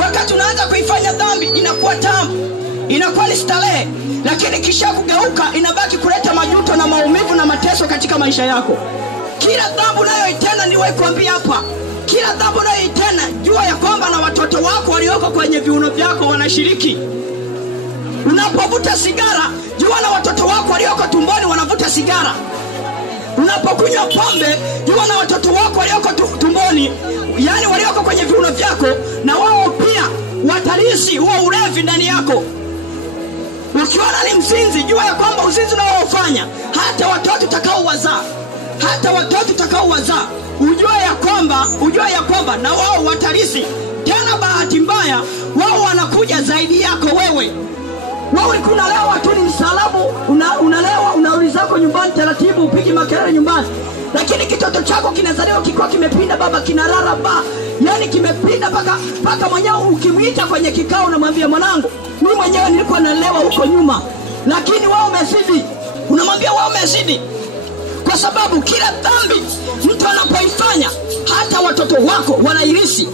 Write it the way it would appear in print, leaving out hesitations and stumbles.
Wakati unaanza kuifanya dhambi inakuwa tamu, inakuwa ni starehe, lakini kisha kugeuka inabaki kuleta majuto na maumivu na mateso katika maisha yako. Kila dhambi unayoitenda, niwahi kuambia hapa, kila dhambi unayoitenda jua ya kwamba na watoto wako walioko kwenye viuno vyako wanashiriki. Unapovuta sigara, jua na watoto wako walioko tumboni wanavuta sigara. Unapokunywa pombe, jua na watoto wako walioko tumboni, yani walioko kwenye viuno vyako, na wao pia watalisi huo ulevi ndani yako. Ukiona ni mzinzi, jua ya kwamba uzinzi unaofanya hata watoto utakao wazaa, ujue ya kwamba na wao watalisi. Tena bahati mbaya, wao wanakuja zaidi yako wewe. Wao unalewa tu, ni msalabu, unalewa, unaulizako nyumbani taratibu, upigi makelele nyumbani. Lakini kitoto chako kinazaliwa kikiwa kimepinda baba, kinalala ba, yani kimepinda paka mwenyewe ukimuita kwenye kikao unamwambia mwanangu, mimi mwenyewe nilikuwa nalewa huko nyuma. Lakini wao umezidi, unamwambia wao umezidi. Kwa sababu kila dhambi mtu anapoifanya, hata watoto wako wanairisi.